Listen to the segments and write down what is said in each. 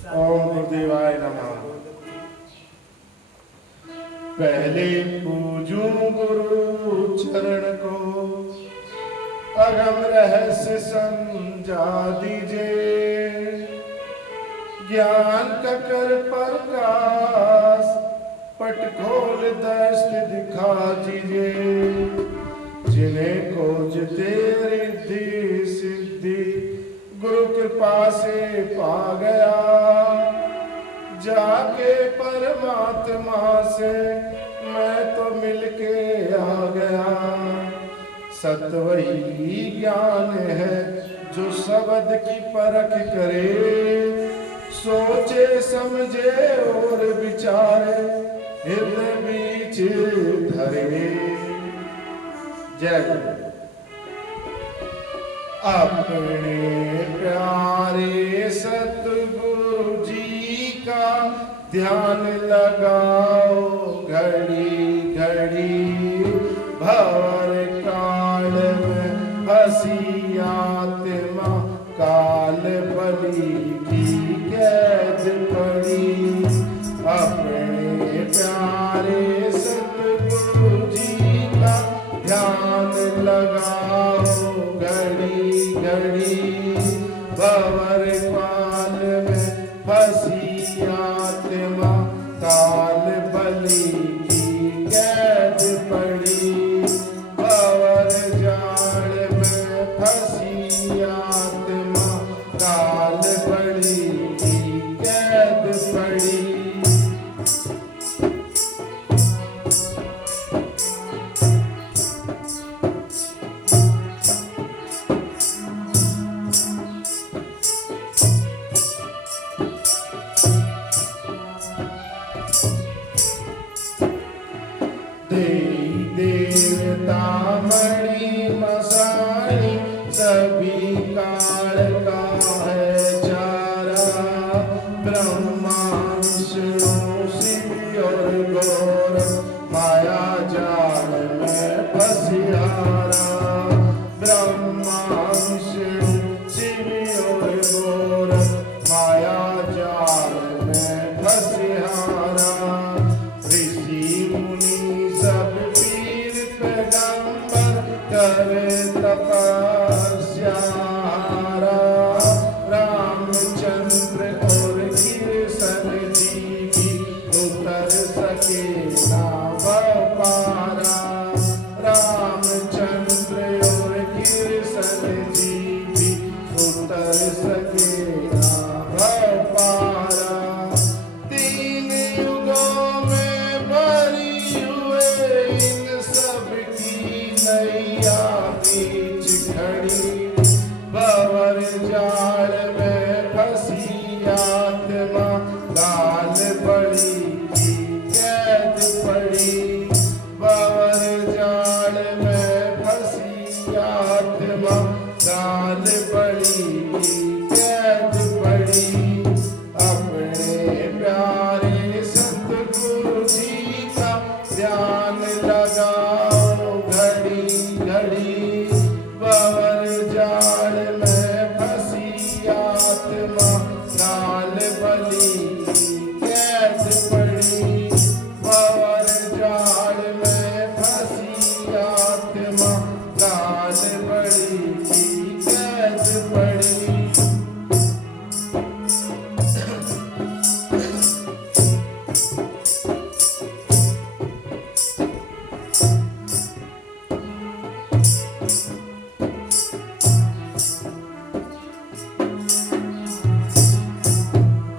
ओम गुरुदेवाय नमः। पहले पूजूं गुरु चरण को, अगम रहस्य समझा दीजिए। ज्ञान का कर प्रकाश, पट खोल दस्त दिखा दीजिए। जिन्हें खोजते रिद्धि सिद्धि, गुरु कृपा से पा गया। जाके परमात्मा से मैं तो मिलके आ गया। सत्य वही ज्ञान है जो शब्द की परख करे। सोचे समझे और विचारे, हृदय बीच धरे। जय गुरु। अपने प्यारे सतगुरु जी का ध्यान लगाओ घड़ी घड़ी। भंवर काल में फंसी आत्मा, काल बलि की कैद पड़ी। अपने प्यारे सतगुरु जी का ध्यान लगाओ घड़ी घड़ी। भंवर काल में फंसी आत्मा, काल बलि की कैद पड़ी। भंवर जाल में फंसी आत्मा, काल बलि की कैद पड़ी। देवता मणि मसाणी, सभी काल का है चारा। ब्रह्मा विष्णु शिव और गौर, माया जाल में फंसियारा। ब्रह्मा विष्णु शिव और गौर, माया जाल में फंसियारा। ऋषि मुनि सब पीर पैगंबर, करे तपस्या। रामचंद्र और कृष्ण जी भी उतर सके ना भव पारा। रामचंद्र और कृष्ण जी भी उतर सके ना भव पारा। तीन युगों में भरी हुए इन सब की नैया बीच खड़ी। भंवर जाल में फंसी आत्मा, काल बलि की कैद पड़ी। भंवर जाल में फंसी आत्मा, काल बलि की कैद पड़ी। अपने प्यारे सतगुरु जी का ध्यान लगाओ घड़ी घड़ी। भंवर जाल में फंसी आत्मा, काल बलि की कैद पड़ी। भंवर जाल में फंसी आत्मा, काल बलि की कैद पड़ी।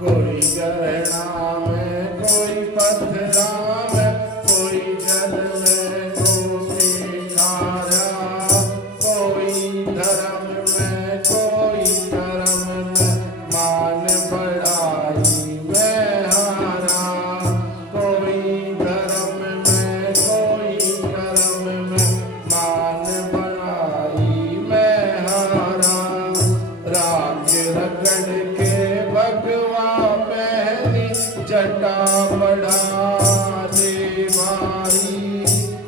कोई गहना में, कोई पत्थरा में, कोई जल में गोपी खारा। कोई धर्म में, कोई कर्म में, मान बढ़ाई में हारा। कोई धर्म में, कोई कर्म में, मान बढ़ाई में हारा। राज्य रगड़ के भगवा पहनी, जटा बढ़ा दे भारी।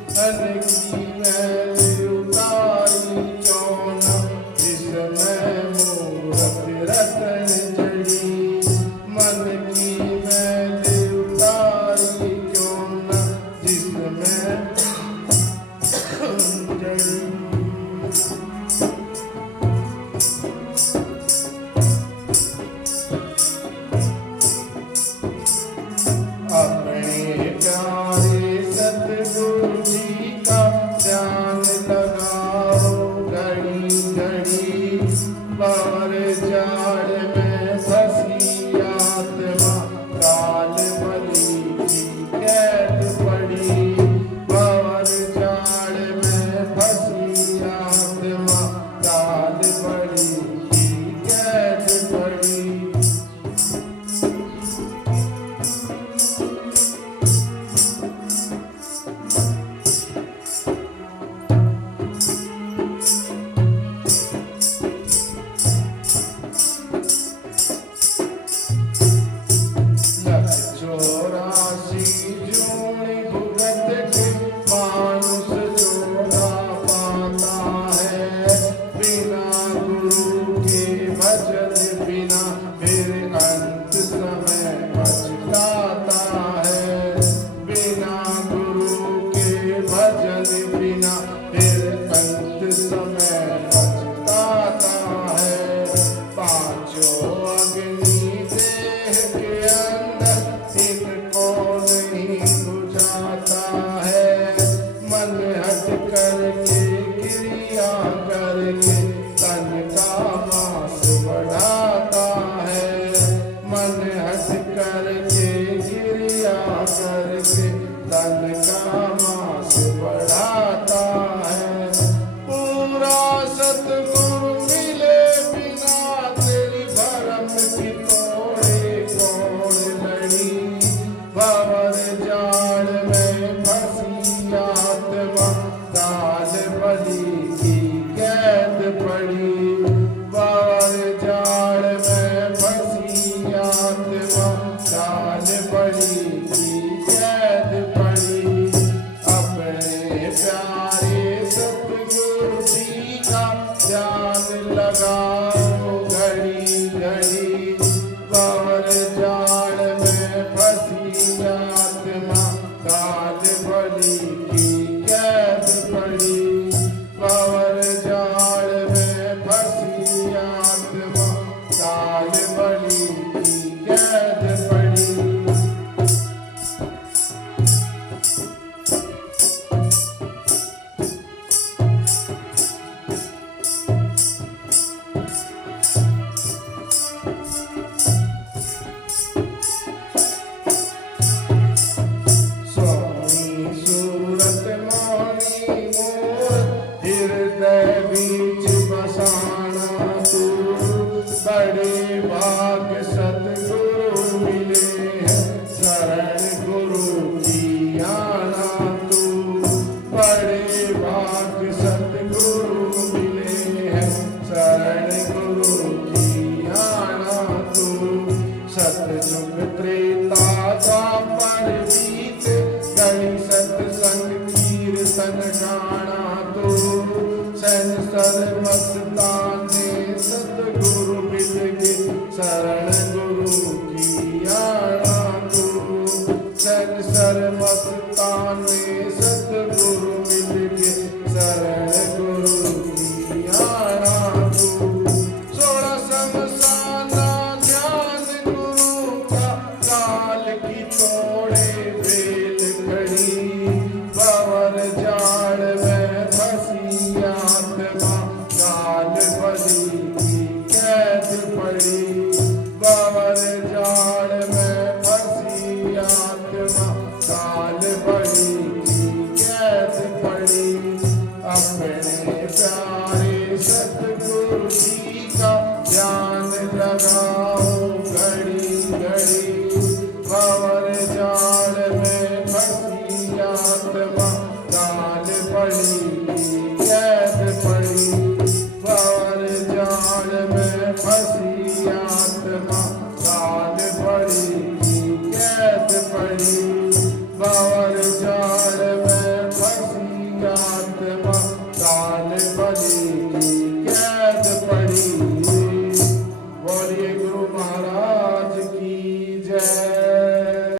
धन की मैल उतारी चौना, जिसमें मूरत रतन जड़ी। मन जो अग्नि देह के अंदर इनको नहीं बुझाता है। मन हट करके क्रिया करके तन का मास बढ़ाता है। मन हट करके क्रिया करके तन का मास बढ़ाता है। पूरा सतगुरु मिले बिना तेरी भरम की तोड़े कोड़ लड़ी। भंवर जाल में फंसी आत्मा काल बलि की कैद पड़ी। भंवर जाल में फंसी आत्मा काल बलि की कैद पड़ी। अपने प्यारे सतगुरु जी का ध्यान लगाओ घड़ी घड़ी। भंवर जाल में फंसी आत्मा काल बलि की कैद पड़ी। भंवर जाल में फंसी आत्मा काल बलि की कैद पड़ी। स्वामी सूरत मौनी मूरत हृदय बीच बसाना तू। बड़े भाग सतगुरु मिले हैं शरण गुरु की आना तू। बड़े भाग सतगुरु मिले हैं शरण गुरु की आना तू। सतयुग त्रेता द्वापर बीत गई सत्संग कीर्तन गाना तू। संसर मस्ताने सतगुरु मिल के शरण गुरु की आना तू। संसर मस्ताने सतगुरु मिल के शरण गुरु की आना तू। 16 शमशाना ध्यान गुरु का काल की तोड़े बेल खड़ी। भंवर जाल में फंसी आत्मा काल बलि की कैद पड़ी। भंवर जाल में फंसी आत्मा काल बलि की कैद पड़ी। अपने प्यारे सतगुरु जी का ध्यान लगाओ घड़ी घड़ी। भंवर जाल में फंसी आत्मा काल बलि की कैद पड़ी। भंवर जाल में फंसी आत्मा काल बलि की कैद पड़ी। भंवर जाल में फंसी आत्मा काल बलि की कैद पड़ी। बोलिए गुरु महाराज की जय।